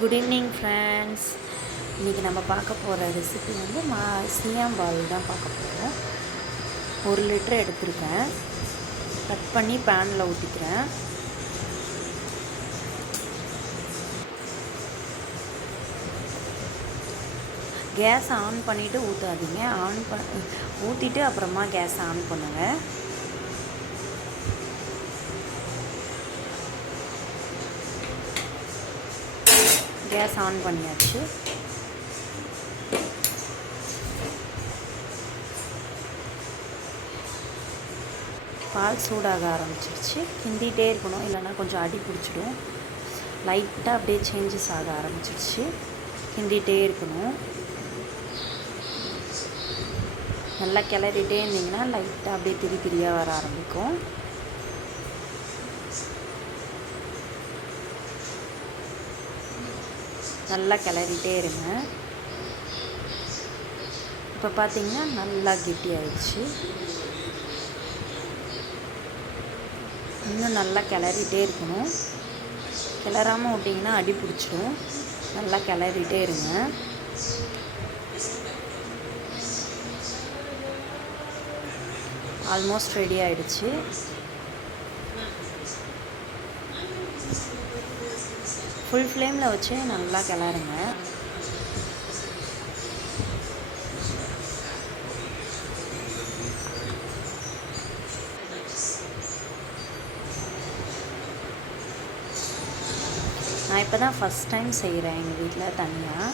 Good evening friends இன்றைக்கி நம்ம பார்க்க போகிற ரெசிபி வந்து மா சீயாம்பால் தான் பார்க்க போகிறோம் ஒரு லிட்டர் எடுத்திருக்கேன். கட் பண்ணி பேனில் ஊற்றிக்கிறேன் கேஸ் ஆன் பண்ணிவிட்டு ஊற்றாதீங்க ஆன் ப ஊற்றிட்டு அப்புறமா கேஸ் ஆன் பண்ணுங்கள் கேஸ் ஆன் பண்ணியாச்சு. பால் சூடாக ஆரம்பிச்சிருச்சு. கிண்டிகிட்டே இருக்கணும் இல்லைன்னா கொஞ்சம் அடி பிடிச்சிடும். லைட்டாக அப்படியே சேஞ்சஸ் ஆக ஆரம்பிச்சிருச்சு. கிண்டிகிட்டே இருக்கணும். நல்லா கிளறிட்டே இருந்தீங்கன்னா லைட்டாக அப்படியே திரி திரியாக வர ஆரம்பிக்கும். நல்லா கிளறிட்டே இருங்க. இப்போ பார்த்தீங்கன்னா நல்லா கெட்டி ஆயிடுச்சு இன்னும் நல்லா கிளறிட்டே இருக்கணும். கிளறாமல் விட்டிங்கன்னா அடி பிடிச்சிடும். நல்லா கிளறிட்டே இருங்க. ஆல்மோஸ்ட் ரெடி ஆயிடுச்சு. ஃபுல் ஃப்ளேமில் வச்சு நல்லா கிளறுங்க. நான் இப்போ தான் ஃபஸ்ட் டைம் செய்கிறேன் எங்கள் வீட்டில் தனியாக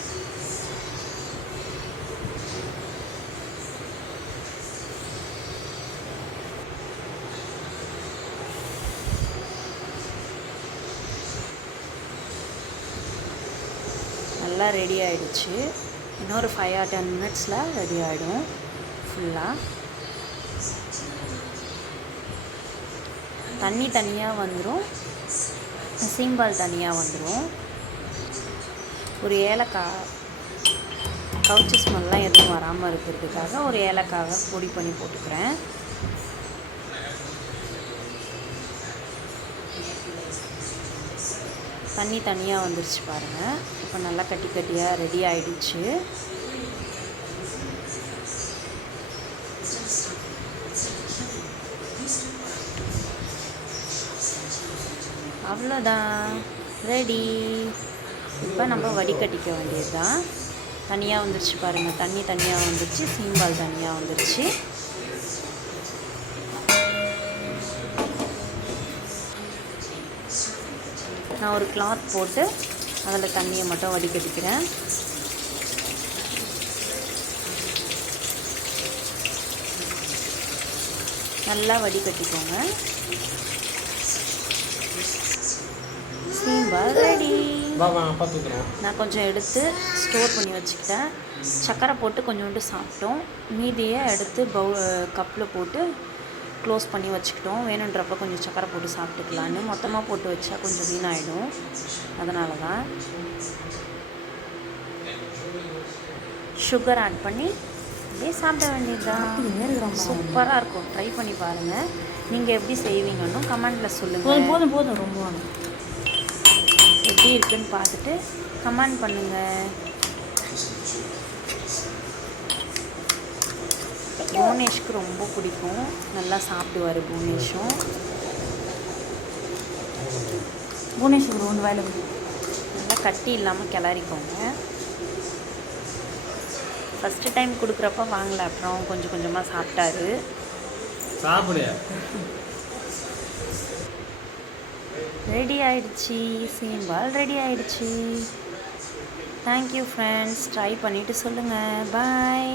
நல்லா ரெடி ஆகிடுச்சு இன்னொரு ஃபைவ் ஆர் டென் மினிட்ஸில் ரெடி ஆகிடும் ஃபுல்லாக தண்ணி தனியாக வந்துடும் சீம்பால் தனியாக வந்துடும் ஒரு ஏலக்காய் கவுச்சி ஸ்மெல்லாம் எதுவும் வராமல் இருக்கிறதுக்காக ஒரு ஏலக்காவை பொடி பண்ணி போட்டுக்கிறேன். தண்ணி தனியாக வந்துருச்சு பாருங்கள் இப்போ நல்லா கட்டி கட்டியாக ரெடி ஆயிடுச்சு. அவ்வளோதான். ரெடி இப்போ நம்ம வடிகட்டிக்க வேண்டியது தான் தனியாக வந்துருச்சு பாருங்கள் தண்ணி தனியாக வந்துருச்சு. சீம்பால் தனியாக வந்துருச்சு. நான் ஒரு கிளாத் போட்டு அதில் தண்ணியை மட்டும் வடிகட்டிக்கிறேன். நல்லா வடிகட்டிக்கோங்க. ரெடி நான் கொஞ்சம் எடுத்து ஸ்டோர் பண்ணி வச்சுக்கிட்டேன். சர்க்கரை போட்டு கொஞ்சோண்டு சாப்பிட்டோம். மீதியை எடுத்து பவு கப்பில் போட்டு க்ளோஸ் பண்ணி வச்சுக்கிட்டோம். வேணுன்றப்ப கொஞ்சம் சக்கரை போட்டு சாப்பிட்டுக்கலான்னு மொத்தமாக போட்டு வச்சா கொஞ்சம் வீணாயிடும். அதனால தான் சுகர் ஆட் பண்ணி அப்படியே சாப்பிட வேண்டியது தான் சூப்பராக இருக்கும். ட்ரை பண்ணி பாருங்கள் நீங்கள் எப்படி செய்வீங்கன்னு கமெண்டில் சொல்லுங்கள் போதும் போதும் ரொம்ப எப்படி இருக்குன்னு பார்த்துட்டு கமெண்ட் பண்ணுங்கள் புவனேஷ்க்கு ரொம்ப பிடிக்கும். நல்லா சாப்பிடுவார் புவனேஷும். புவனேஸ்வர் ஒன்று வேலை நல்லா கட்டி இல்லாமல் கிளறிக்கோங்க. ஃபஸ்ட்டு டைம் கொடுக்குறப்ப வாங்கல அப்புறம் கொஞ்சம் கொஞ்சமாக சாப்பிட்டாரு. சாப்பிடு ரெடி ஆயிடுச்சு. சீம்பால் ரெடி ஆயிடுச்சு. தேங்க்யூ ஃப்ரெண்ட்ஸ் ட்ரை பண்ணிவிட்டு சொல்லுங்கள் பாய்